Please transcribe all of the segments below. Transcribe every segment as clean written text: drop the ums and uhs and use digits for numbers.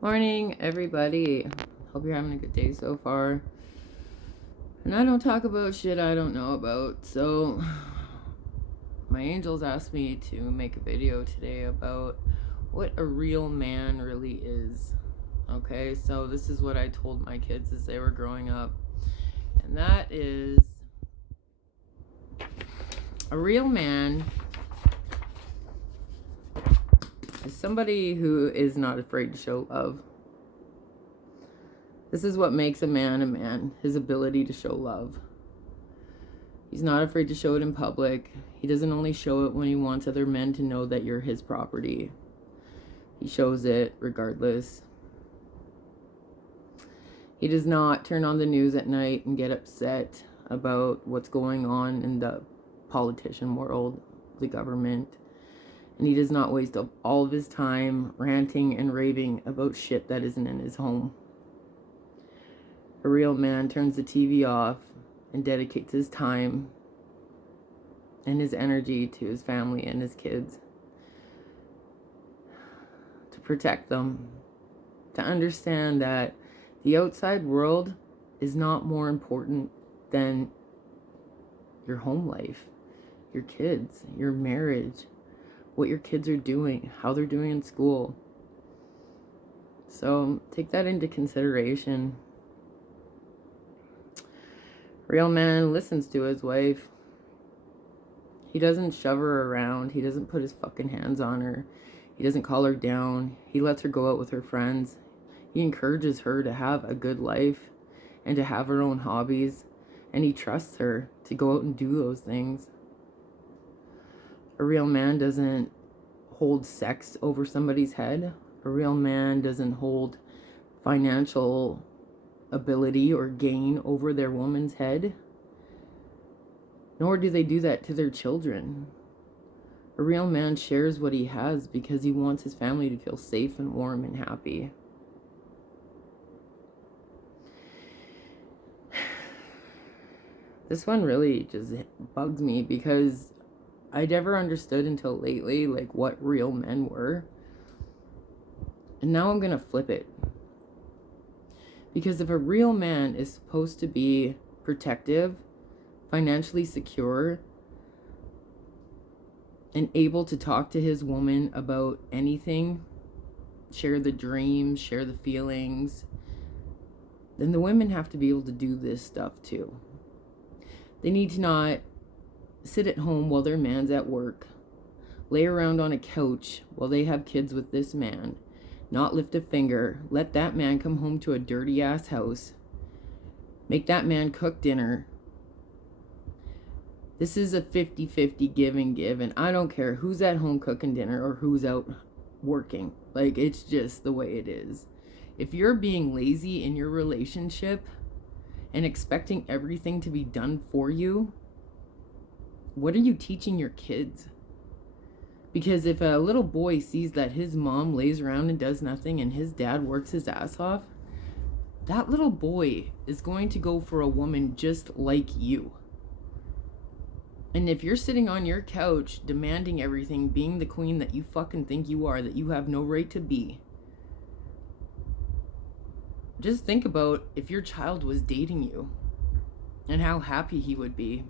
Morning, everybody. Hope you're having a good day so far. And I don't talk about shit I don't know about. So, my angels asked me to make a video today about what a real man really is. Okay, so this is what I told my kids as they were growing up. And that is a real man is somebody who is not afraid to show love. This is what makes a man, his ability to show love. He's not afraid to show it in public. He doesn't only show it when he wants other men to know that you're his property. He shows it regardless. He does not turn on the news at night and get upset about what's going on in the politician world, the government. And he does not waste all of his time ranting and raving about shit that isn't in his home. A real man turns the TV off and dedicates his time and his energy to his family and his kids, to protect them, to understand that the outside world is not more important than your home life, your kids, your marriage, what your kids are doing, how they're doing in school. So take that into consideration. Real man listens to his wife. He doesn't shove her around. He doesn't put his fucking hands on her. He doesn't call her down. He lets her go out with her friends. He encourages her to have a good life and to have her own hobbies. And he trusts her to go out and do those things. A real man doesn't hold sex over somebody's head. A real man doesn't hold financial ability or gain over their woman's head. Nor do they do that to their children. A real man shares what he has because he wants his family to feel safe and warm and happy. This one really just bugs me because I never understood until lately like what real men were. And now I'm gonna flip it. Because if a real man is supposed to be protective, financially secure, and able to talk to his woman about anything, share the dreams, share the feelings, then the women have to be able to do this stuff too. They need to not sit at home while their man's at work, lay around on a couch while they have kids with this man, not lift a finger, let that man come home to a dirty ass house, make that man cook dinner. This is a 50-50 give and give, and I don't care who's at home cooking dinner or who's out working. Like, it's just the way it is. If you're being lazy in your relationship and expecting everything to be done for you, what are you teaching your kids? Because if a little boy sees that his mom lays around and does nothing and his dad works his ass off, that little boy is going to go for a woman just like you. And if you're sitting on your couch demanding everything, being the queen that you fucking think you are, that you have no right to be, just think about if your child was dating you and how happy he would be.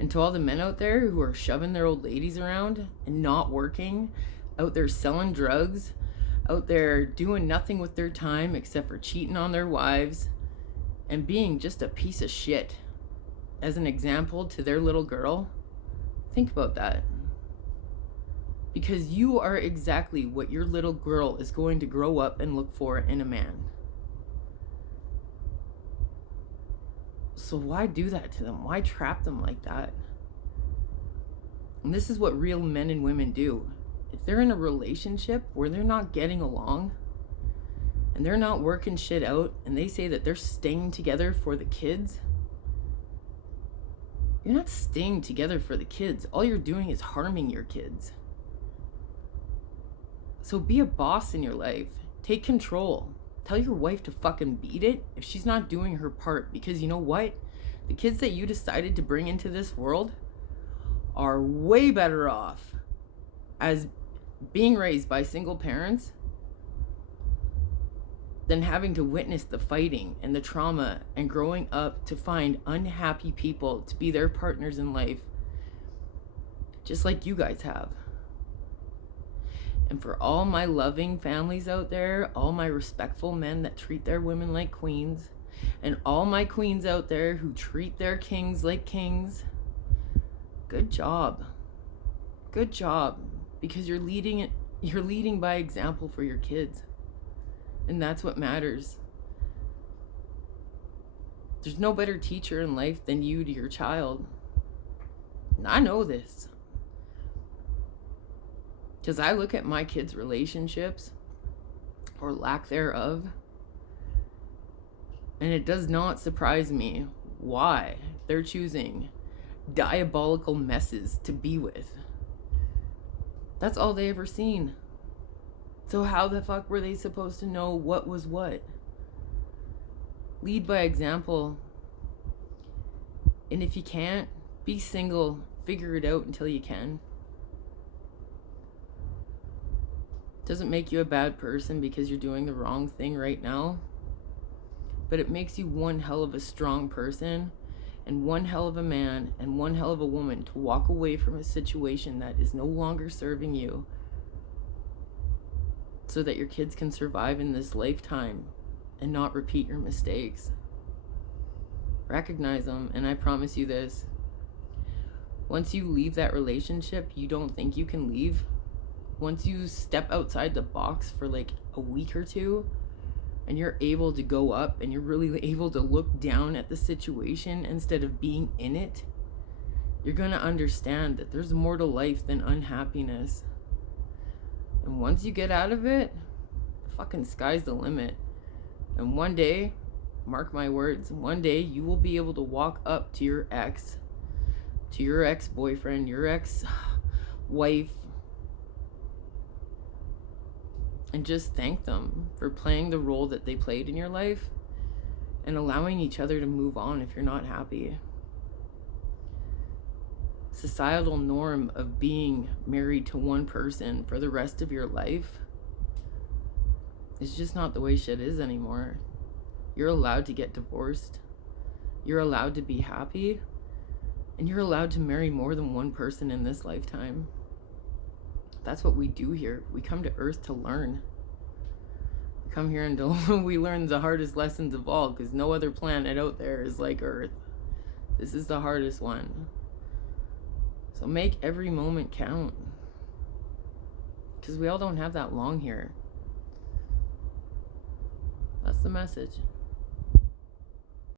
And to all the men out there who are shoving their old ladies around and not working, out there selling drugs, out there doing nothing with their time except for cheating on their wives and being just a piece of shit as an example to their little girl, think about that. Because you are exactly what your little girl is going to grow up and look for in a man. So why do that to them? Why trap them like that? And this is what real men and women do. If they're in a relationship where they're not getting along and they're not working shit out and they say that they're staying together for the kids, you're not staying together for the kids. All you're doing is harming your kids. So be a boss in your life. Take control. Tell your wife to fucking beat it if she's not doing her part. Because you know what? The kids that you decided to bring into this world are way better off as being raised by single parents than having to witness the fighting and the trauma and growing up to find unhappy people to be their partners in life, just like you guys have. And for all my loving families out there, all my respectful men that treat their women like queens, and all my queens out there who treat their kings like kings, good job. Good job, because you're leading by example for your kids. And that's what matters. There's no better teacher in life than you to your child. And I know this. Because I look at my kids' relationships, or lack thereof, and it does not surprise me why they're choosing diabolical messes to be with. That's all they ever seen. So how the fuck were they supposed to know what was what? Lead by example. And if you can't, be single. Figure it out until you can. Doesn't make you a bad person because you're doing the wrong thing right now. But it makes you one hell of a strong person, and one hell of a man, and one hell of a woman to walk away from a situation that is no longer serving you, so that your kids can survive in this lifetime and not repeat your mistakes. Recognize them, and I promise you this. Once you leave that relationship you don't think you can leave, once you step outside the box for like a week or two, and you're able to go up and you're really able to look down at the situation instead of being in it, you're gonna understand that there's more to life than unhappiness. And once you get out of it, the fucking sky's the limit. And one day, mark my words, one day you will be able to walk up to your ex-boyfriend, your ex-wife, and just thank them for playing the role that they played in your life and allowing each other to move on if you're not happy. Societal norm of being married to one person for the rest of your life is just not the way shit is anymore. You're allowed to get divorced. You're allowed to be happy. And you're allowed to marry more than one person in this lifetime. That's what we do here. We come to Earth to learn. We come here until we learn the hardest lessons of all, because no other planet out there is like Earth. This is the hardest one. So make every moment count, because we all don't have that long here. That's the message.